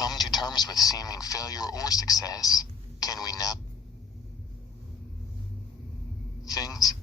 come to terms with seeming failure or success? Can we now things?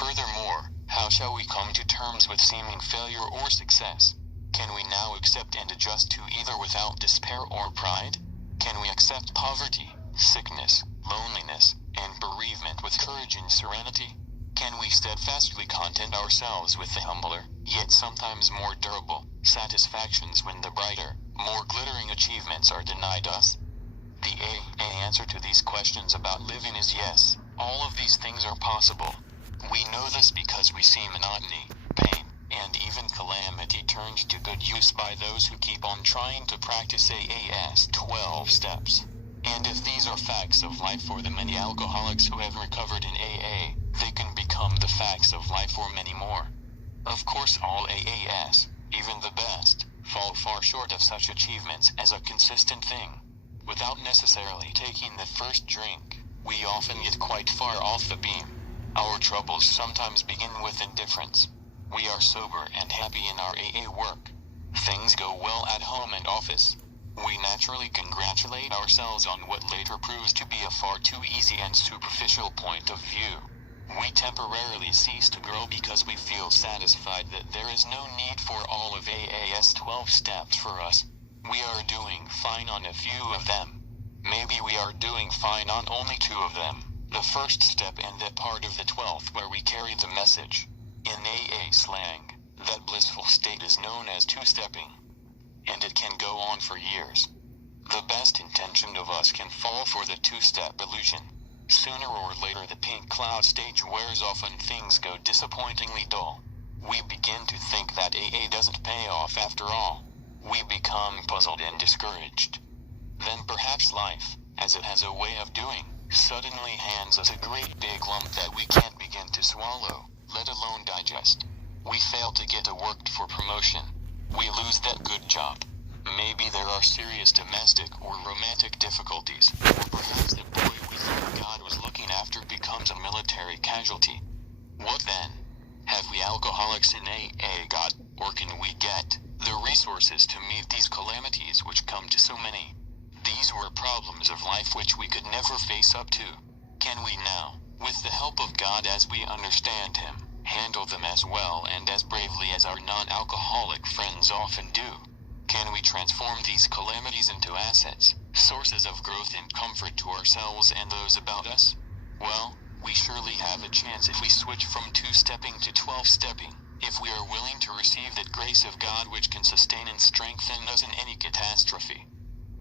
Furthermore, how shall we come to terms with seeming failure or success? Can we now accept and adjust to either without despair or pride? Can we accept poverty, sickness, loneliness, and bereavement with courage and serenity? Can we steadfastly content ourselves with the humbler, yet sometimes more durable, satisfactions when the brighter, more glittering achievements are denied us? The answer to these questions about living is yes. All of these things are possible. We know this because we see monotony, pain, and even calamity turned to good use by those who keep on trying to practice AA's 12 steps. And if these are facts of life for the many alcoholics who have recovered in AA, they can become the facts of life for many more. Of course, all AAs, even the best, fall far short of such achievements as a consistent thing. Without necessarily taking the first drink, we often get quite far off the beam. Our troubles sometimes begin with indifference. We are sober and happy in our AA work. Things go well at home and office. We naturally congratulate ourselves on what later proves to be a far too easy and superficial point of view. We temporarily cease to grow because we feel satisfied that there is no need for all of AA's 12 steps for us. We are doing fine on a few of them. Maybe we are doing fine on only 2 of them. The first step and that part of the 12th where we carry the message. In AA slang, that blissful state is known as two-stepping. And it can go on for years. The best intentioned of us can fall for the two-step illusion. Sooner or later the pink cloud stage wears off and things go disappointingly dull. We begin to think that AA doesn't pay off after all. We become puzzled and discouraged. Then perhaps life, as it has a way of doing, suddenly hands us a great big lump that we can't begin to swallow, let alone digest. We fail to get a work for promotion. We lose that good job. Maybe there are serious domestic or romantic difficulties, or perhaps the boy we thought God was looking after becomes a military casualty. What then? Have we alcoholics in AA got, or can we get, the resources to meet these calamities which come to so many? These were problems of life which we could never face up to. Can we now, with the help of God as we understand Him, handle them as well and as bravely as our non-alcoholic friends often do? Can we transform these calamities into assets, sources of growth and comfort to ourselves and those about us? Well, we surely have a chance if we switch from two-stepping to 12-stepping, if we are willing to receive that grace of God which can sustain and strengthen us in any catastrophe.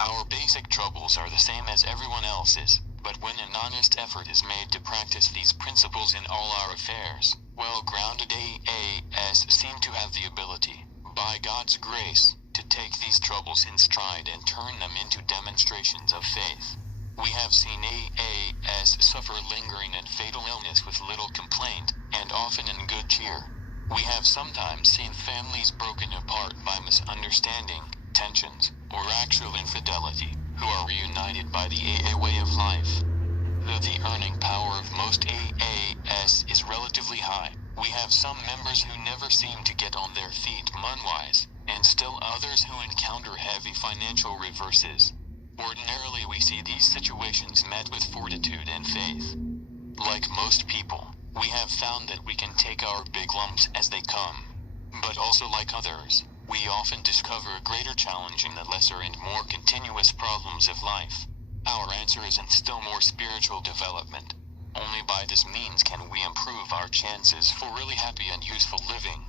Our basic troubles are the same as everyone else's, but when an honest effort is made to practice these principles in all our affairs, well-grounded AAs seem to have the ability, by God's grace, to take these troubles in stride and turn them into demonstrations of faith. We have seen AAs suffer lingering and fatal illness with little complaint, and often in good cheer. We have sometimes seen families broken apart by misunderstanding, tensions, or actual infidelity, who are reunited by the AA way of life. Though the earning power of most AAs is relatively high, we have some members who never seem to get on their feet money-wise, and still others who encounter heavy financial reverses. Ordinarily we see these situations met with fortitude and faith. Like most people, we have found that we can take our big lumps as they come. But also like others, we often discover a greater challenge in the lesser and more continuous problems of life. Our answer is in still more spiritual development. Only by this means can we improve our chances for really happy and useful living.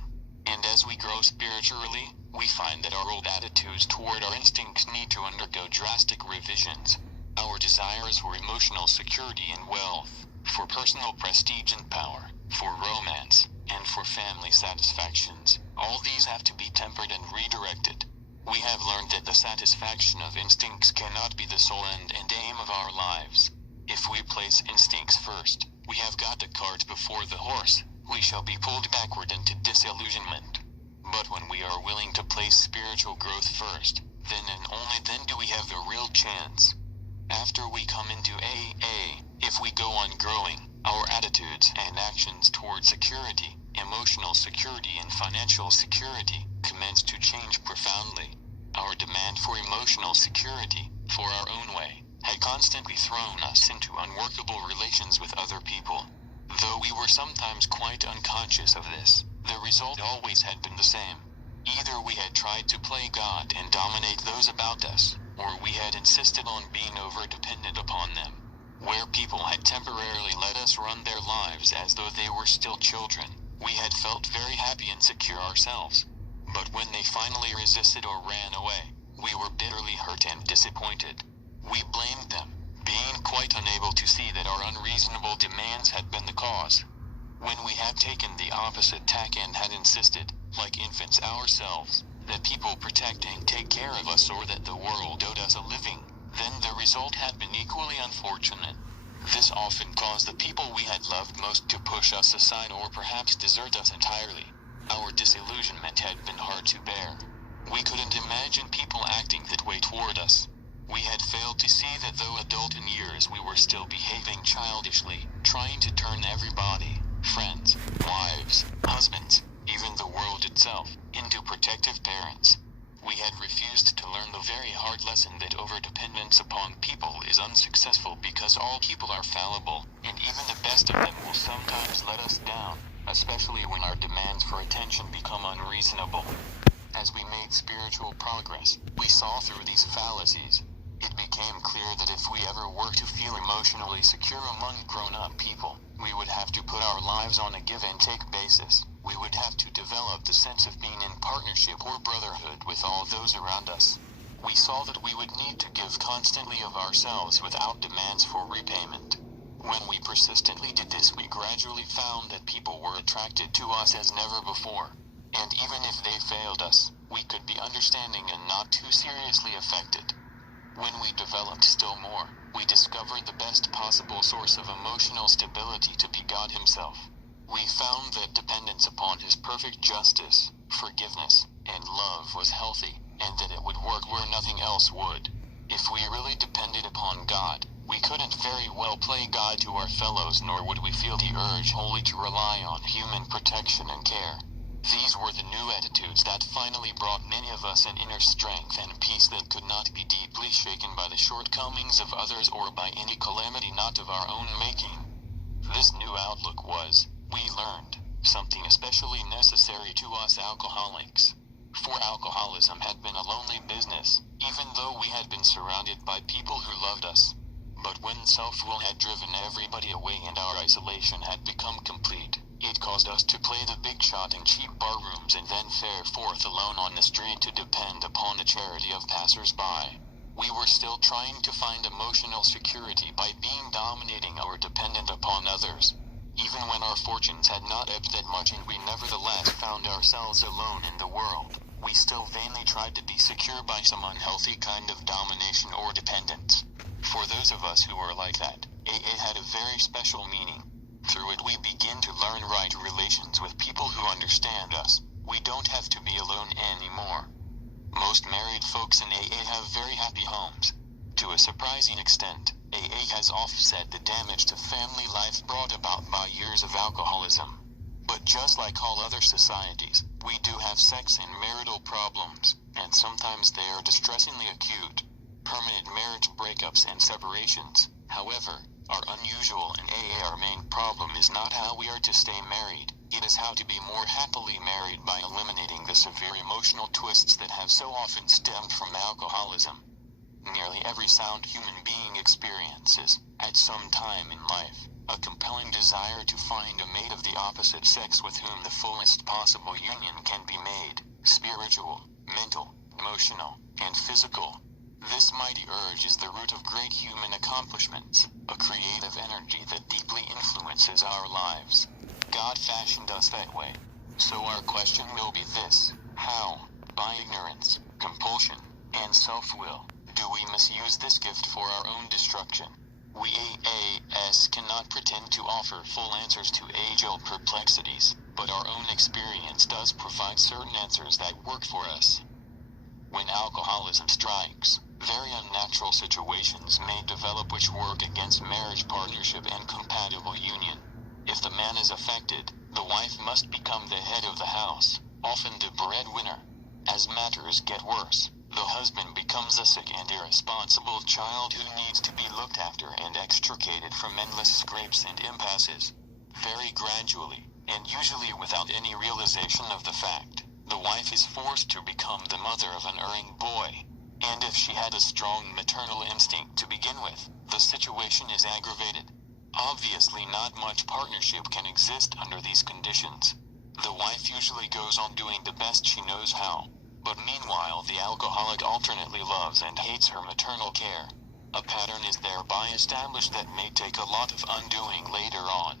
And as we grow spiritually, we find that our old attitudes toward our instincts need to undergo drastic revisions. Our desires for emotional security and wealth, for personal prestige and power, for romance, and for family satisfactions, all these have to be tempered and redirected. We have learned that the satisfaction of instincts cannot be the sole end and aim of our lives. If we place instincts first, we have got the cart before the horse. We shall be pulled backward into disillusionment. But when we are willing to place spiritual growth first, then and only then do we have a real chance. After we come into AA, if we go on growing, our attitudes and actions toward security, emotional security and financial security, commence to change profoundly. Our demand for emotional security constantly thrown us into unworkable relations with other people. Though we were sometimes quite unconscious of this, the result always had been the same. Either we had tried to play God and dominate those about us, or we had insisted on being over-dependent upon them. Where people had temporarily let us run their lives as though they were still children, we had felt very happy and secure ourselves. But when they finally resisted or ran away, we were bitterly hurt and disappointed. We blamed them, being quite unable to see that our unreasonable demands had been the cause. When we had taken the opposite tack and had insisted, like infants ourselves, that people protect and take care of us or that the world owed us a living, then the result had been equally unfortunate. This often caused the people we had loved most to push us aside or perhaps desert us entirely. Our disillusionment had been hard to bear. We couldn't imagine people acting that way toward us. We had failed to see that though adult in years we were still behaving childishly, trying to turn everybody, friends, wives, husbands, even the world itself, into protective parents. We had refused to learn the very hard lesson that overdependence upon people is unsuccessful because all people are fallible, and even the best of them will sometimes let us down, especially when our demands for attention become unreasonable. As we made spiritual progress, we saw through these fallacies. It became clear that if we ever were to feel emotionally secure among grown-up people, we would have to put our lives on a give-and-take basis. We would have to develop the sense of being in partnership or brotherhood with all those around us. We saw that we would need to give constantly of ourselves without demands for repayment. When we persistently did this, we gradually found that people were attracted to us as never before. And even if they failed us, we could be understanding and not too seriously affected. When we developed still more, we discovered the best possible source of emotional stability to be God Himself. We found that dependence upon His perfect justice, forgiveness, and love was healthy, and that it would work where nothing else would. If we really depended upon God, we couldn't very well play God to our fellows, nor would we feel the urge wholly to rely on human protection and care. These were the new attitudes that finally brought many of us an inner strength and peace that could not be deeply shaken by the shortcomings of others or by any calamity not of our own making. This new outlook was, we learned, something especially necessary to us alcoholics. For alcoholism had been a lonely business, even though we had been surrounded by people who loved us. But when self-will had driven everybody away and our isolation had become complete, it caused us to play the big shot in cheap barrooms and then fare forth alone on the street to depend upon the charity of passers-by. We were still trying to find emotional security by being dominating or dependent upon others. Even when our fortunes had not ebbed that much and we nevertheless found ourselves alone in the world, we still vainly tried to be secure by some unhealthy kind of domination or dependence. For those of us who were like that, AA had a very special meaning. Through it we begin to learn right relations with people who understand us. We don't have to be alone anymore. Most married folks in AA have very happy homes. To a surprising extent, AA has offset the damage to family life brought about by years of alcoholism. But just like all other societies, we do have sex and marital problems, and sometimes they are distressingly acute. Permanent marriage breakups and separations, however, are unusual in AA. Our main problem is not how we are to stay married, it is how to be more happily married by eliminating the severe emotional twists that have so often stemmed from alcoholism. Nearly every sound human being experiences, at some time in life, a compelling desire to find a mate of the opposite sex with whom the fullest possible union can be made, spiritual, mental, emotional, and physical. This mighty urge is the root of great human accomplishments, a creative energy that deeply influences our lives. God fashioned us that way. So our question will be this: how, by ignorance, compulsion, and self-will, do we misuse this gift for our own destruction? We AAs cannot pretend to offer full answers to age-old perplexities, but our own experience does provide certain answers that work for us. When alcoholism strikes, very unnatural situations may develop which work against marriage partnership and compatible union. If the man is affected, the wife must become the head of the house, often the breadwinner. As matters get worse, The husband becomes a sick and irresponsible child who needs to be looked after and extricated from endless scrapes and impasses. Very gradually, and usually without any realization of the fact, the wife is forced to become the mother of an erring boy. And if she had a strong maternal instinct to begin with, the situation is aggravated. Obviously not much partnership can exist under these conditions. The wife usually goes on doing the best she knows how. But meanwhile the alcoholic alternately loves and hates her maternal care. A pattern is thereby established that may take a lot of undoing later on.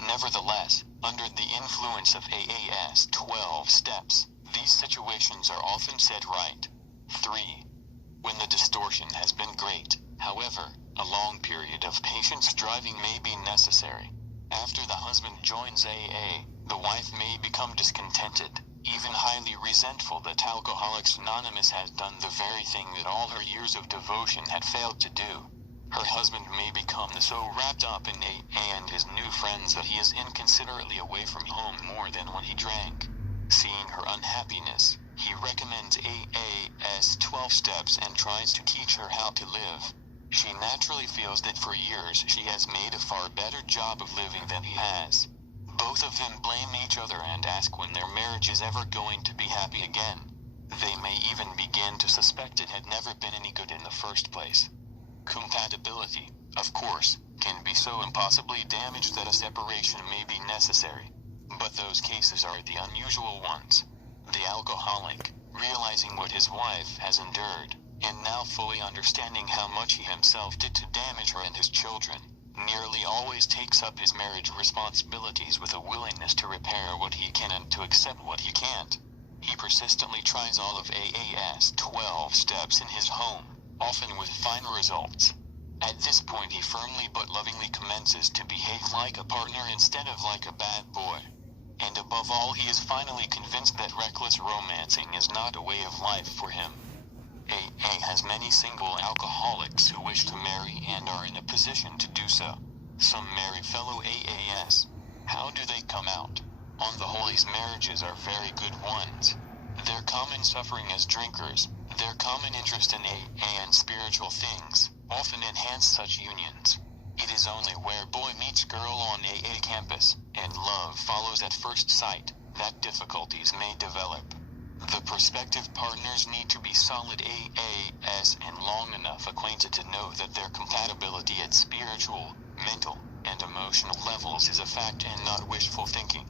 Nevertheless, under the influence of AA's 12 steps, these situations are often set right. 3. When the distortion has been great, however, a long period of patient striving may be necessary. After the husband joins AA, the wife may become discontented, even highly resentful that Alcoholics Anonymous has done the very thing that all her years of devotion had failed to do. Her husband may become so wrapped up in AA and his new friends that he is inconsiderately away from home more than when he drank. Seeing her unhappiness, he recommends AA's 12 steps and tries to teach her how to live. She naturally feels that for years she has made a far better job of living than he has. Both of them blame each other and ask when their marriage is ever going to be happy again. They may even begin to suspect it had never been any good in the first place. Compatibility, of course, can be so impossibly damaged that a separation may be necessary. But those cases are the unusual ones. The alcoholic, realizing what his wife has endured, and now fully understanding how much he himself did to damage her and his children, nearly always takes up his marriage responsibilities with a willingness to repair what he can and to accept what he can't. He persistently tries all of AA's 12 steps in his home, often with fine results. At this point he firmly but lovingly commences to behave like a partner instead of like a bad boy. And above all, he is finally convinced that reckless romancing is not a way of life for him. AA has many single alcoholics who wish to marry and are in a position to do so. Some marry fellow AAs. How do they come out? On the whole, these marriages are very good ones. Their common suffering as drinkers, their common interest in AA and spiritual things, often enhance such unions. It is only where boy meets girl on AA campus, and love follows at first sight, that difficulties may develop. The prospective partners need to be solid AAs and long enough acquainted to know that their compatibility at spiritual, mental, and emotional levels is a fact and not wishful thinking.